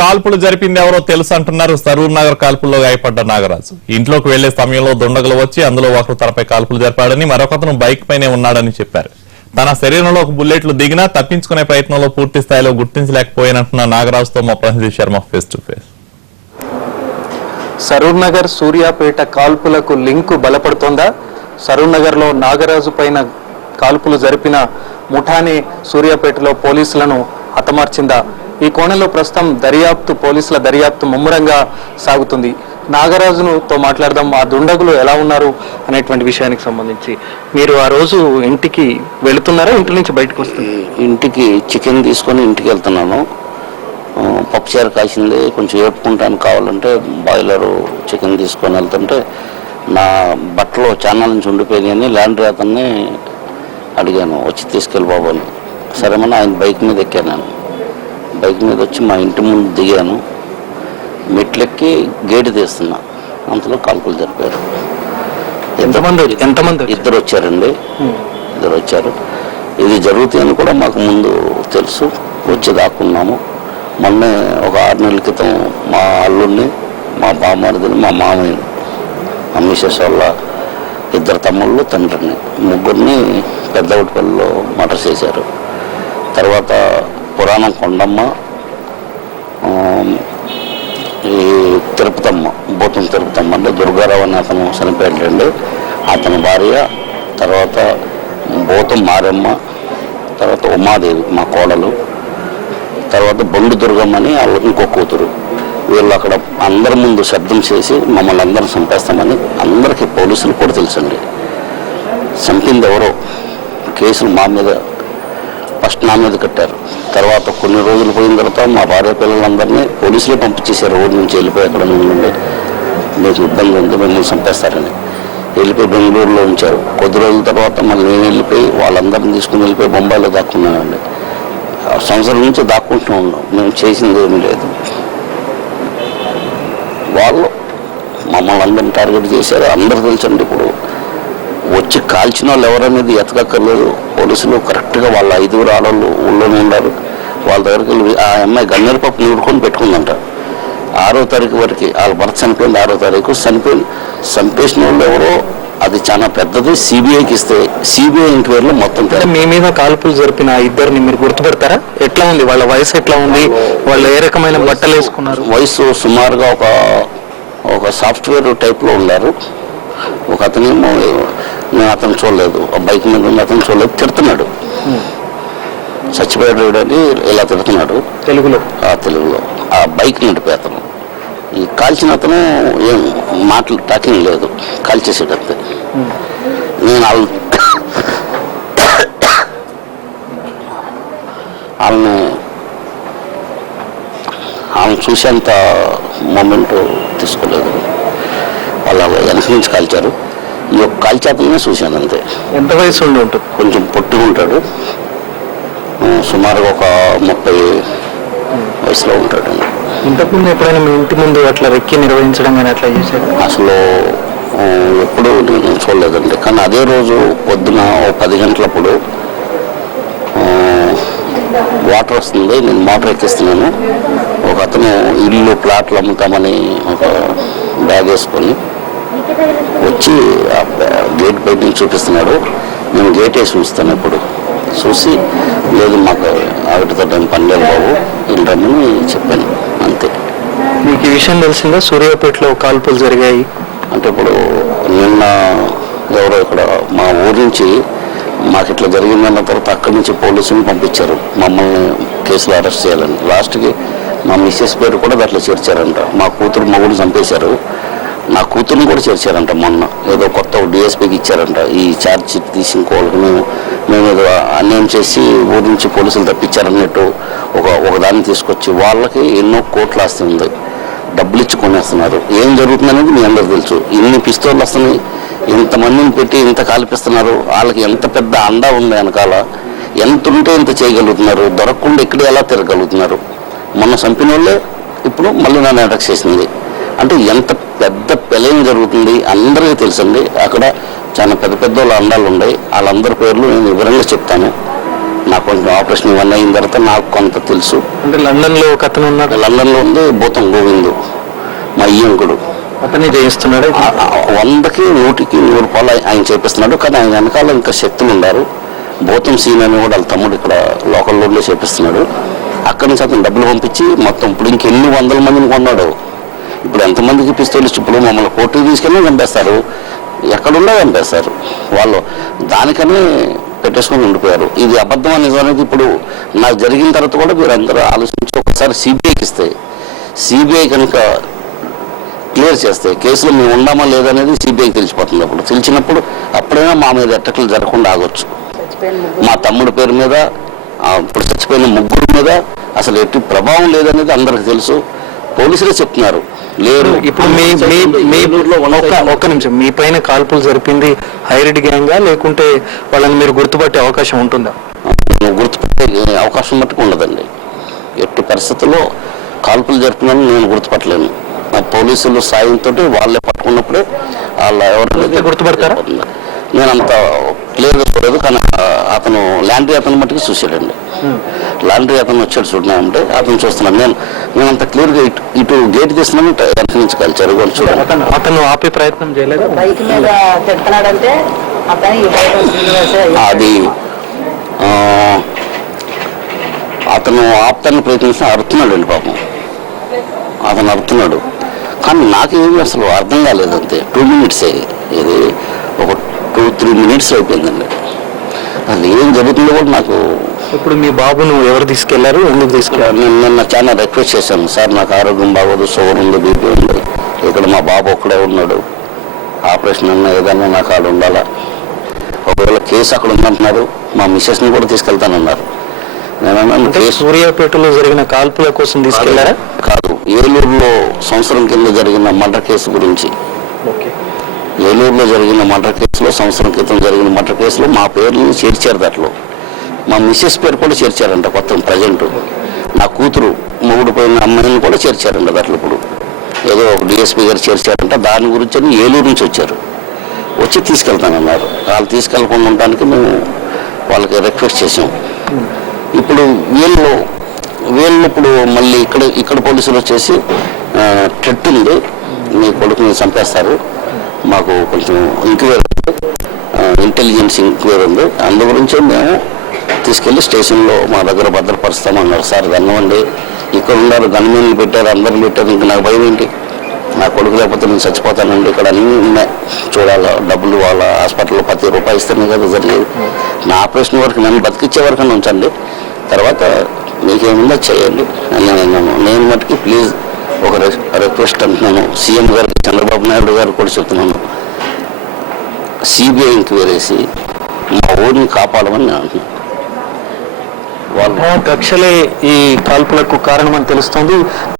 కాల్పులు జరిపింది ఎవరో తెలుసు అంటున్నారు సరూర్ నగర్ కాల్పుల్లో గాయపడ్డ నాగరాజు. ఇంట్లోకి వెళ్లే సమయంలో దుండగులు వచ్చి అందులో ఒకరు తనపై కాల్పులు జరిపాడని, మరొకతను బైక్ పైనే ఉన్నాడని చెప్పారు. తన శరీరంలో బుల్లెట్లు దిగినా తప్పించుకునే ప్రయత్నంలో పూర్తి స్థాయిలో గుర్తించలేకపోయినట్టున్న నాగరాజుతో మా ప్రతినిధి Sharma face to face. Saroor Nagar Suryapet కాల్పులకు లింకు బలపడుతోందా? సరూర్ నగర్ లో నాగరాజు పైన కాల్పులు జరిపిన ముఠానే సూర్యాపేటలో పోలీసులను హతమార్చిందా? ఈ కోణంలో ప్రస్తుతం పోలీసుల దర్యాప్తు ముమ్మరంగా సాగుతుంది. నాగరాజుతో మాట్లాడదాం. ఆ దుండగులు ఎలా ఉన్నారు అనేటువంటి విషయానికి సంబంధించి. మీరు ఆ రోజు ఇంటికి వెళుతున్నారా, ఇంటి నుంచి బయటకు వస్తుంది? ఇంటికి చికెన్ తీసుకొని ఇంటికి వెళ్తున్నాను. పప్పుచారు కాసింది, కొంచెం వేపుకుంటాను కావాలంటే బాయిలరు చికెన్ తీసుకొని వెళ్తుంటే నా బట్టలు ఛానల్ నుంచి ఉండిపోయినాయని లాండ్రీ అతన్ని అడిగాను, వచ్చి తీసుకెళ్ళి బాబు అని. సరేమని ఆయన బైక్ మీద ఎక్కాను. నేను బైక్ మీద వచ్చి మా ఇంటి ముందు దిగాను. మెట్లెక్కి గేటు తీస్తున్నా, అంతలో కాల్పులు జరిపారు. ఎంతమంది? ఇద్దరు వచ్చారండి, ఇద్దరు వచ్చారు. ఇది జరుగుతాయని కూడా మాకు ముందు తెలుసు, వచ్చి దాక్కున్నాము. మొన్నే ఒక 6 నెలల క్రితం మా అల్లుడిని, మా బామ్మడిని, మా మామయ్యని, మా మిసెస్ వాళ్ళ 2 తమ్ముళ్ళు, తండ్రిని, ముగ్గురిని పెద్దవుటిపల్లిలో మర్డర్ చేశారు. తర్వాత పురాణం కొండమ్మ, ఈ తిరుపతమ్మ, భూతం తిరుపతమ్మ అంటే దుర్గారావు అని అతను చనిపోయాడండి, అతని భార్య. తర్వాత భూతం మారమ్మ, తర్వాత ఉమాదేవి మా కోడలు, తర్వాత బొండు దుర్గమ్మ అని వాళ్ళు ఇంకో కూతురు. వీళ్ళు అక్కడ అందరి ముందు శబ్దం చేసి మమ్మల్ని అందరూ చంపేస్తామని అందరికీ పోలీసులు కూడా తెలుసండి. చంపింది ఎవరో కేసులు మా మీద ఫస్ట్ నా మీద కట్టారు. తర్వాత కొన్ని రోజులు పోయిన తర్వాత మా భార్య పిల్లలందరినీ పోలీసులే పంపించేశారు. ఊరి నుంచి వెళ్ళిపోయి అక్కడ నుండి మీకు ఇబ్బంది ఉంది, మిమ్మల్ని చంపేస్తారని వెళ్ళిపోయి బెంగళూరులో ఉంచారు. కొద్ది రోజుల తర్వాత మళ్ళీ నేను వెళ్ళిపోయి వాళ్ళందరినీ తీసుకుని వెళ్ళిపోయి బొంబాయిలో దాక్కున్నానండి. సంవత్సరం నుంచి దాక్కుంటూ ఉన్నాం. మేము చేసింది ఏమీ లేదు. వాళ్ళు మమ్మల్ని అందరిని టార్గెట్ చేశారు. అందరూ తెలుసండి. ఇప్పుడు వచ్చి కాల్చిన వాళ్ళు ఎవరనేది ఎతకక్కర్లేదు. పోలీసులు కరెక్ట్గా వాళ్ళ 5 ఆడవాళ్ళు ఊళ్ళోనే ఉన్నారు. వాళ్ళ దగ్గరికి వెళ్ళి ఆ అమ్మాయి గన్నేరు పప్పు నూరుకొని పెట్టుకుందంట. 6వ తారీఖు వరకు వాళ్ళ భర్త చనిపోయింది. 6వ తారీఖు చంపేసిన వాళ్ళు ఎవరో అది చాలా పెద్దది. సిబిఐకి ఇస్తే సిబిఐ ఎంక్వైరీలో మొత్తం. మీ మీద కాల్పులు జరిపిన ఇద్దరిని మీరు గుర్తుపెడతారా? ఎట్లా ఉంది వాళ్ళ వయసు, ఎట్లా ఉంది, వాళ్ళు ఏ రకమైన బట్టలు వేసుకున్నారు? వయసు సుమారుగా ఒక సాఫ్ట్వేర్ టైప్లో ఉన్నారు. ఒక అతనేమో నేను అతను చూడలేదు, బైక్ మీద ఉన్న అతను చూడలేదు, తిడుతున్నాడు. చచ్చిపోయాడు అని ఇలా తిడుతున్నాడు తెలుగులో. ఆ బైక్ నడిపే అతను, ఈ కాల్చిన అతను ఏం మాటలు టాకింగ్ లేదు, కాల్చేసేటంతే. నేను వాళ్ళని చూసేంత మూమెంట్ తీసుకోలేదు. వాళ్ళ వెనక నుంచి కాల్చారు. ఈ యొక్క కాల్చేతనే చూశాను అంతే. ఎంత వయసు ఉండి ఉంటుంది? కొంచెం పొట్టిగా ఉంటాడు, సుమారుగా ఒక 30 వయసులో ఉంటాడు. ఇంతకుముందు ఎప్పుడైనా మీ ఇంటి ముందు అట్లా రెక్కి నిర్వహించడం కానీ అట్లా చేశారు? అసలు ఎప్పుడు నేను చూడలేదండి. కానీ అదే రోజు పొద్దున 10 గంటలప్పుడు వాటర్ వస్తుంది, నేను మోటార్ ఎక్కిస్తున్నాను. ఒక అతను ఇల్లు ప్లాట్లు అమ్ముతామని ఒక బ్యాగ్ వేసుకొని వచ్చి గేట్ బయట నుంచి చూపిస్తున్నాడు. నేను గేట్ వేసి ఉంచుతాను. ఇప్పుడు చూసి లేదు మాకు ఆవిడతో టైం పని లేదు బాబు, వెళ్ళరమని చెప్పాను అంతే. మీకు ఈ విషయం తెలిసిందా సూర్యాపేటలో కాల్పులు జరిగాయి అంటే? ఇప్పుడు నిన్న ఎవరో ఇక్కడ మా ఊరి నుంచి మాకు ఇట్లా జరిగిందన్న తర్వాత అక్కడి నుంచి పోలీసుని పంపించారు మమ్మల్ని కేసులో అరెస్ట్ చేయాలని. లాస్ట్కి మా మిస్సెస్ పేరు కూడా అట్లా చేర్చారంట. మా కూతురు మొగుడు చంపేశారు, నా కూతురుని కూడా చేర్చారంట. మొన్న ఏదో కొత్త డిఎస్పీకి ఇచ్చారంట. ఈ ఛార్జ్ షీట్ తీసి ఇంకోళ్ళకి మేము ఏదో అన్యాయం చేసి ఊరి నుంచి పోలీసులు తప్పించారన్నట్టు ఒక దాన్ని తీసుకొచ్చి వాళ్ళకి ఎన్నో కోట్ల ఆస్తి ఉంది, డబ్బులు ఇచ్చి కొనేస్తున్నారు. ఏం జరుగుతుందనేది మీ అందరూ తెలుసు. ఇన్ని పిస్తోళ్ళు వస్తున్నాయి, ఇంతమందిని పెట్టి ఇంత కాల్పిస్తున్నారు. వాళ్ళకి ఎంత పెద్ద అండా ఉంది వెనకాల, ఎంత ఉంటే ఇంత చేయగలుగుతున్నారు. దొరకకుండా ఇక్కడ ఎలా తిరగలుగుతున్నారు? మొన్న చంపిన వాళ్ళే ఇప్పుడు మళ్ళీ నన్ను అటాక్ చేసింది అంటే ఎంత పెద్ద పెళ్ళం జరుగుతుంది అందరికీ తెలుసండి. అక్కడ చాలా పెద్ద వాళ్ళ అండాలు ఉన్నాయి. వాళ్ళందరి పేర్లు నేను వివరంగా చెప్తాను. నాకు కొంచెం ఆపరేషన్ ఇవన్నీ అయిన తర్వాత నాకు కొంత తెలుసు. అంటే లండన్ లో ఒక అతను ఉన్నాడు, లండన్లో ఉంది బోతం గోవిందు, మా అయ్యంకుడు. అతనే చేయిస్తున్నాడు. 100కి 100కి 100 ఆయన చేపిస్తున్నాడు. కానీ ఆయన వెనకాల ఇంకా శక్తులు ఉన్నారు. బోతం సీన్ అని కూడా వాళ్ళ తమ్ముడు ఇక్కడ లోకల్ రోడ్లో చేపిస్తున్నాడు. అక్కడి నుంచి అతను డబ్బులు పంపించి మొత్తం ఇప్పుడు ఇంకెన్ని 100 మందిని కొన్నాడు. ఇప్పుడు ఎంతమందికి పిస్తోలిస్ట్ ఇప్పుడు మమ్మల్ని కోర్టుకు తీసుకెళ్ళి చంపేస్తారు, ఎక్కడున్నా చంపేస్తారు. వాళ్ళు దానికని పెట్టేసుకొని ఉండిపోయారు. ఇది అబద్ధం అనేది ఇప్పుడు నాకు జరిగిన తర్వాత కూడా మీరు అందరూ ఆలోచించి ఒకసారి సిబిఐకి ఇస్తే, సిబిఐ కనుక క్లియర్ చేస్తే కేసులో మేము ఉన్నామా లేదనేది సిబిఐకి తెలిసిపోతుంది. అప్పుడు తెలిసినప్పుడు అప్పుడైనా మా మీద అటాకులు జరగకుండా ఆగొచ్చు. మా తమ్ముడి పేరు మీద, ఇప్పుడు చచ్చిపోయిన ముగ్గురు మీద అసలు ఎట్టి ప్రభావం లేదనేది అందరికి తెలుసు. పోలీసులే చెప్తున్నారు లేరు. ఇప్పుడు మీ ఒక్క నిమిషం, మీ పైన కాల్పులు జరిపింది హైరెడ్ గ్యాంగా లేకుంటే వాళ్ళని మీరు గుర్తుపట్టే అవకాశం ఉంటుందా? గుర్తుపట్టే అవకాశం మట్టుకు ఉండదండి. ఎట్టి పరిస్థితుల్లో కాల్పులు జరిపినాను నేను గుర్తుపట్టలేను. మా పోలీసులు సాయంతో వాళ్ళే పట్టుకున్నప్పుడే వాళ్ళ ఎవరైనా గుర్తుపడతారా? నేను అంత క్లియర్గా చూడలేదు. కానీ అతను లాండ్రీ అతను మట్టుకు చూసాడండి. లాండ్రీ అతను వచ్చాడు చూడమంటే అతను చూస్తున్నాను. నేను అంత క్లియర్గా ఇటు గేట్ తీస్తున్నాను, వెనక నుంచి కలిచారు చూడండి. అతను ఆపే ప్రయత్నం చేయలేదు. బైక్ మీద తిడుతున్నాడంటే అది అతను ఆపుతాన్ని ప్రయత్నించిన అరుతున్నాడండి పాపం. అతను అరుతున్నాడు కానీ నాకేమి అసలు అర్థం కాలేదు. అంతే 2 minutes ఇది ఒక 2-3 minutes అయిపోయిందండి. అసలు ఏం జరుగుతుందో కూడా నాకు. ఇప్పుడు మీ బాబును ఎవరు తీసుకెళ్లారు, ఎందుకు తీసుకెళ్లారు? నేను నిన్న చాలా రిక్వెస్ట్ చేశాను, సార్ నాకు ఆరోగ్యం బాగోదు, షుగర్ ఉంది, బీపీ ఉంది, ఇక్కడ మా బాబు ఒక్కడే ఉన్నాడు, ఆపరేషన్ అన్న ఏదన్నా నాకు ఆడ ఉండాలా, ఒకవేళ కేసు అక్కడ ఉందంటున్నారు, మా మిస్సెస్ని కూడా తీసుకెళ్తానన్నారు. నేను సూర్యాపేటలో జరిగిన కాల్పుల కోసం తీసుకెళ్లారా? కాదు, ఏలూరులో సంవత్సరం కింద జరిగిన మర్డర్ కేసు గురించి. ఏలూరులో జరిగిన మర్డర్ కేసులో, సంవత్సరం క్రితం జరిగిన మర్డర్ కేసులో మా పేర్లు చేర్చారు. దాంట్లో మా మిస్సెస్ పేరు కూడా చేర్చారంట. కొత్త ప్రజెంట్ నా కూతురు మొగుడు పోయిన అమ్మాయిని కూడా చేర్చారంట. దాంట్లో ఇప్పుడు ఏదో ఒక డిఎస్పీ గారు చేర్చారంట. దాని గురించి అని ఏలూరు నుంచి వచ్చారు, వచ్చి తీసుకెళ్తానన్నారు. వాళ్ళు తీసుకెళ్ళకుండా ఉండడానికి మేము వాళ్ళకి రిక్వెస్ట్ చేసాం. ఇప్పుడు వీళ్ళు ఇప్పుడు మళ్ళీ ఇక్కడ పోలీసులు వచ్చేసి ట్రెట్ ఉంది, మీ కొడుకుని చంపేస్తారు, మాకు కొంచెం ఎంక్వైరీ ఇంటెలిజెన్స్ ఎంక్వైరీ ఉంది, అందు గురించి మేము తీసుకెళ్ళి స్టేషన్లో మా దగ్గర భద్రపరుస్తామన్నారు. సార్ ధన్యవాడి, ఇక్కడ ఉన్నారు, గన్మెన్లు పెట్టారు, అందరిని పెట్టారు, ఇంకా నాకు భయం ఏంటి, నా కొడుకు లేకపోతే నేను చచ్చిపోతానండి. ఇక్కడ అన్నీ ఉన్నాయి, చూడాలా, డబ్బులు వాళ్ళ హాస్పిటల్లో ₹10 ఇస్తేనే కదా జరిగేది. నా ఆపరేషన్ వరకు నన్ను బతికిచ్చే వరకు ఉంచండి, తర్వాత మీకేముందో చేయండి అని నేను మటుకి ప్లీజ్ ఒక రిక్వెస్ట్ అంటున్నాను. సీఎం గారికి, చంద్రబాబు నాయుడు గారు కూడా చెప్తున్నాను, సిబిఐ ఎంక్వైరీసి మా ఊరిని కాపాడమని నేను అంటున్నాను. కక్షలే ఈ కాల్పులకు కారణమని తెలుస్తోంది.